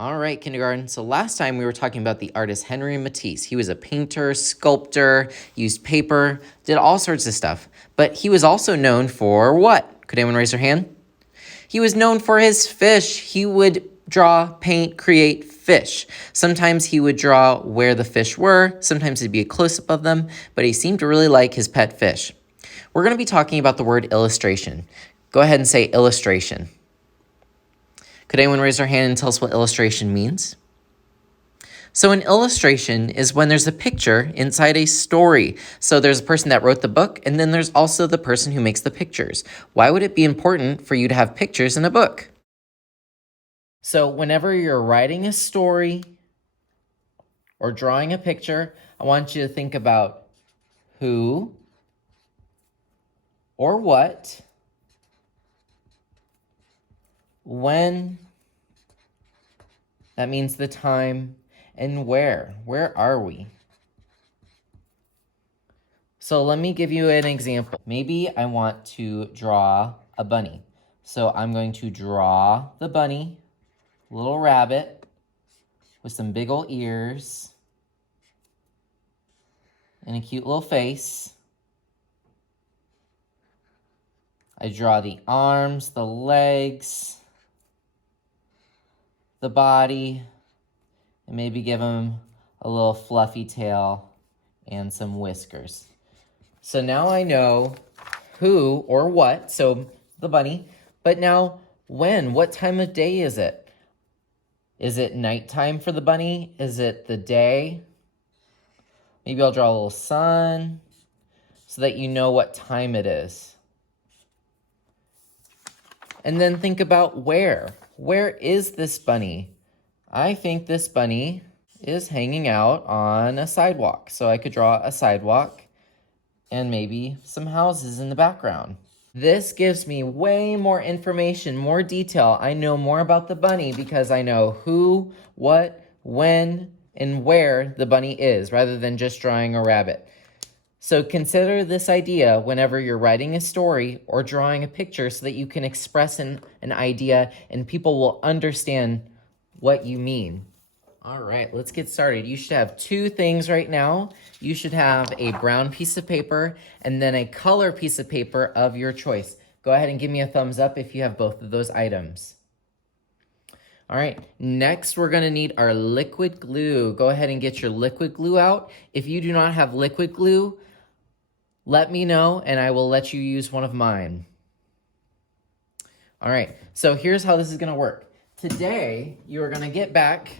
All right, kindergarten. So last time we were talking about the artist Henry Matisse. He was a painter, sculptor, used paper, did all sorts of stuff. But he was also known for what? Could anyone raise their hand? He was known for his fish. He would draw, paint, create fish. Sometimes he would draw where the fish were. Sometimes it'd be a close-up of them. But he seemed to really like his pet fish. We're going to be talking about the word illustration. Go ahead and say illustration. Could anyone raise their hand and tell us what illustration means? So an illustration is when there's a picture inside a story. So there's a person that wrote the book, and then there's also the person who makes the pictures. Why would it be important for you to have pictures in a book? So whenever you're writing a story or drawing a picture, I want you to think about who or what, when, that means the time, and where. Where are we? So let me give you an example. Maybe I want to draw a bunny. So I'm going to draw the bunny, little rabbit with some big old ears and a cute little face. I draw the arms, the legs, the body, and maybe give him a little fluffy tail and some whiskers. So now I know who or what, so the bunny, but now when? What time of day is it? Is it nighttime for the bunny? Is it the day? Maybe I'll draw a little sun so that you know what time it is. And then think about where. Where is this bunny? I think this bunny is hanging out on a sidewalk. So I could draw a sidewalk and maybe some houses in the background. This gives me way more information, more detail. I know more about the bunny because I know who, what, when, and where the bunny is, rather than just drawing a rabbit. So consider this idea whenever you're writing a story or drawing a picture so that you can express an idea and people will understand what you mean. All right, let's get started. You should have two things right now. You should have a brown piece of paper and then a color piece of paper of your choice. Go ahead and give me a thumbs up if you have both of those items. All right, next we're gonna need our liquid glue. Go ahead and get your liquid glue out. If you do not have liquid glue, let me know and I will let you use one of mine. All right, so here's how this is gonna work. Today, you are gonna get back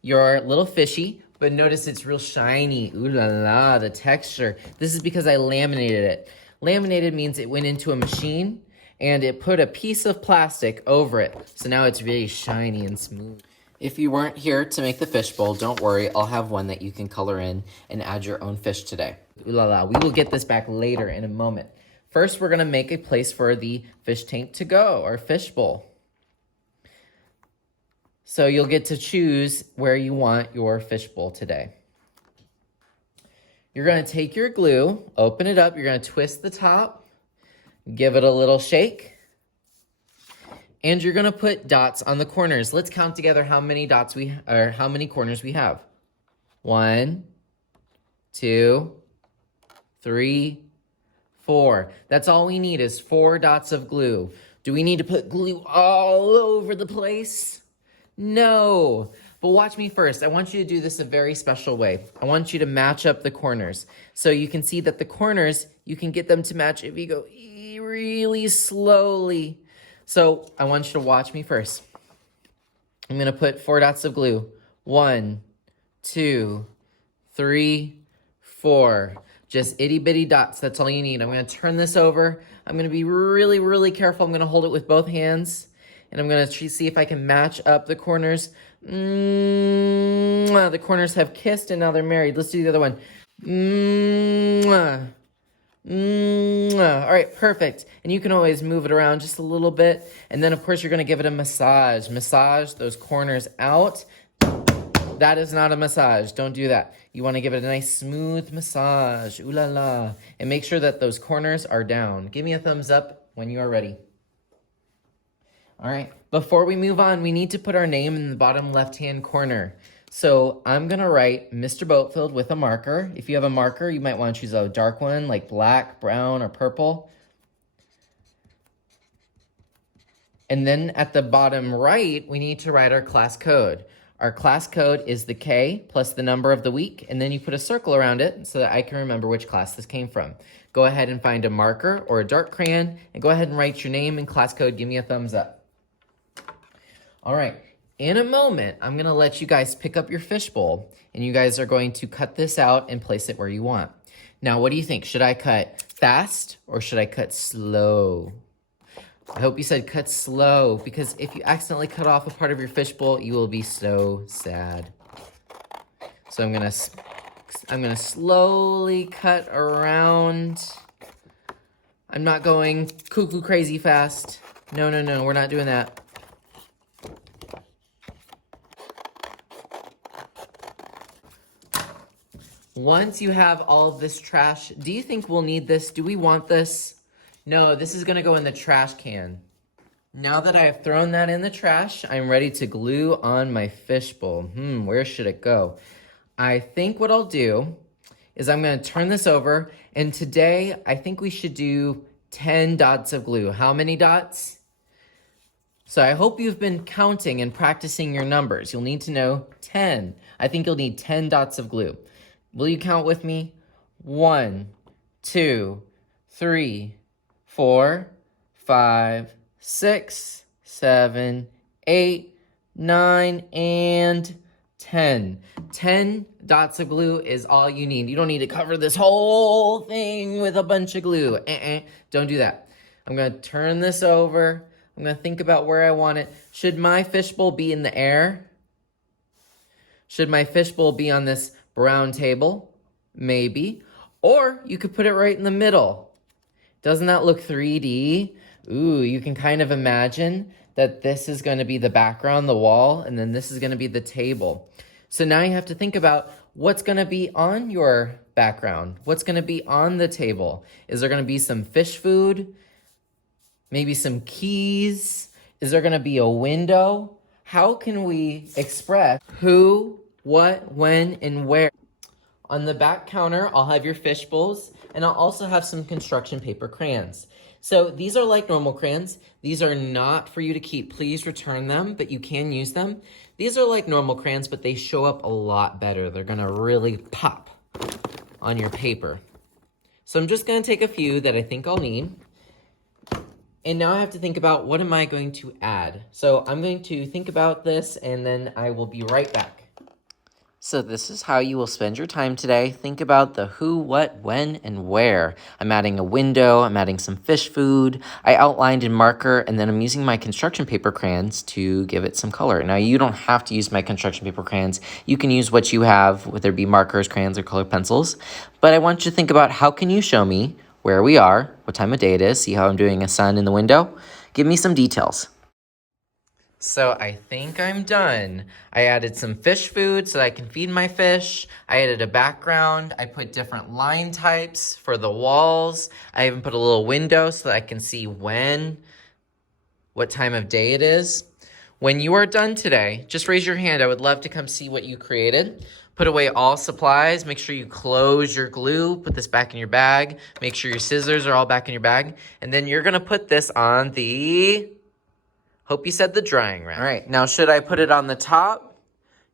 your little fishy, but notice it's real shiny. Ooh la la, the texture. This is because I laminated it. Laminated means it went into a machine and it put a piece of plastic over it. So now it's really shiny and smooth. If you weren't here to make the fishbowl, don't worry. I'll have one that you can color in and add your own fish today. Ooh la la, we will get this back later in a moment. First, we're gonna make a place for the fish tank to go, or fishbowl. So you'll get to choose where you want your fishbowl today. You're gonna take your glue, open it up, you're gonna twist the top, give it a little shake, and you're gonna put dots on the corners. Let's count together how many dots how many corners we have. 1, 2, 3, 4. That's all we need is 4 dots of glue. Do we need to put glue all over the place? No, but watch me first. I want you to do this a very special way. I want you to match up the corners. So you can see that the corners, you can get them to match if you go really slowly. So I want you to watch me first. I'm gonna put 4 dots of glue. 1, 2, 3, 4. Just itty bitty dots, that's all you need. I'm gonna turn this over. I'm gonna be really, really careful. I'm gonna hold it with both hands. And I'm gonna see if I can match up the corners. The corners have kissed and now they're married. Let's do the other one. All right, perfect. And you can always move it around just a little bit. And then of course you're gonna give it a massage. Massage those corners out. That is not a massage, don't do that. You wanna give it a nice smooth massage, ooh la la. And make sure that those corners are down. Give me a thumbs up when you are ready. All right, before we move on, we need to put our name in the bottom left-hand corner. So I'm gonna write Mr. Boatfield with a marker. If you have a marker, you might want to choose a dark one like black, brown, or purple. And then at the bottom right, we need to write our class code. Our class code is the K plus the number of the week, and then you put a circle around it so that I can remember which class this came from. Go ahead and find a marker or a dark crayon, and go ahead and write your name and class code. Give me a thumbs up. All right, in a moment, I'm gonna let you guys pick up your fishbowl, and you guys are going to cut this out and place it where you want. Now, what do you think? Should I cut fast or should I cut slow? I hope you said cut slow, because if you accidentally cut off a part of your fishbowl, you will be so sad. So I'm gonna slowly cut around. I'm not going cuckoo crazy fast. No, we're not doing that. Once you have all of this trash, do you think we'll need this? Do we want this? No, this is gonna go in the trash can. Now that I have thrown that in the trash, I'm ready to glue on my fishbowl. Where should it go? I think what I'll do is I'm gonna turn this over, and today I think we should do 10 dots of glue. How many dots? So I hope you've been counting and practicing your numbers. You'll need to know 10. I think you'll need 10 dots of glue. Will you count with me? 1, 2, 3, 4, 5, 6, 7, 8, 9, and 10. 10 dots of glue is all you need. You don't need to cover this whole thing with a bunch of glue. Don't do that. I'm gonna turn this over. I'm gonna think about where I want it. Should my fishbowl be in the air? Should my fishbowl be on this brown table? Maybe. Or you could put it right in the middle. Doesn't that look 3D? Ooh, you can kind of imagine that this is going to be the background, the wall, and then this is going to be the table. So now you have to think about what's going to be on your background. What's going to be on the table? Is there going to be some fish food? Maybe some keys? Is there going to be a window? How can we express who, what, when, and where? On the back counter, I'll have your fish bowls, and I'll also have some construction paper crayons. So these are like normal crayons. These are not for you to keep. Please return them, but you can use them. These are like normal crayons, but they show up a lot better. They're gonna really pop on your paper. So I'm just gonna take a few that I think I'll need. And now I have to think about, what am I going to add? So I'm going to think about this, and then I will be right back. So this is how you will spend your time today. Think about the who, what, when, and where. I'm adding a window, I'm adding some fish food. I outlined in marker, and then I'm using my construction paper crayons to give it some color. Now, you don't have to use my construction paper crayons. You can use what you have, whether it be markers, crayons, or colored pencils. But I want you to think about, how can you show me where we are, what time of day it is, see how I'm doing a sun in the window? Give me some details. So I think I'm done. I added some fish food so that I can feed my fish. I added a background. I put different line types for the walls. I even put a little window so that I can see what time of day it is. When you are done today, just raise your hand. I would love to come see what you created. Put away all supplies. Make sure you close your glue. Put this back in your bag. Make sure your scissors are all back in your bag. And then you're gonna put this on the... Hope you said the drying rack. All right, now should I put it on the top?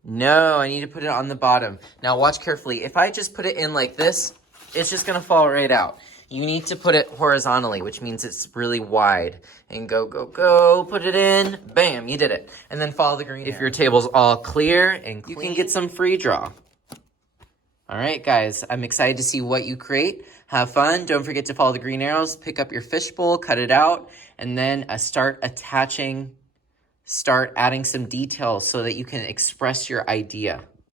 No, I need to put it on the bottom. Now watch carefully. If I just put it in like this, it's just gonna fall right out. You need to put it horizontally, which means it's really wide. And go, put it in, bam, you did it. And then follow the green arrow. If your table's all clear and clean, you can get some free draw. All right, guys, I'm excited to see what you create. Have fun. Don't forget to follow the green arrows. Pick up your fishbowl, cut it out, and then start adding some details so that you can express your idea.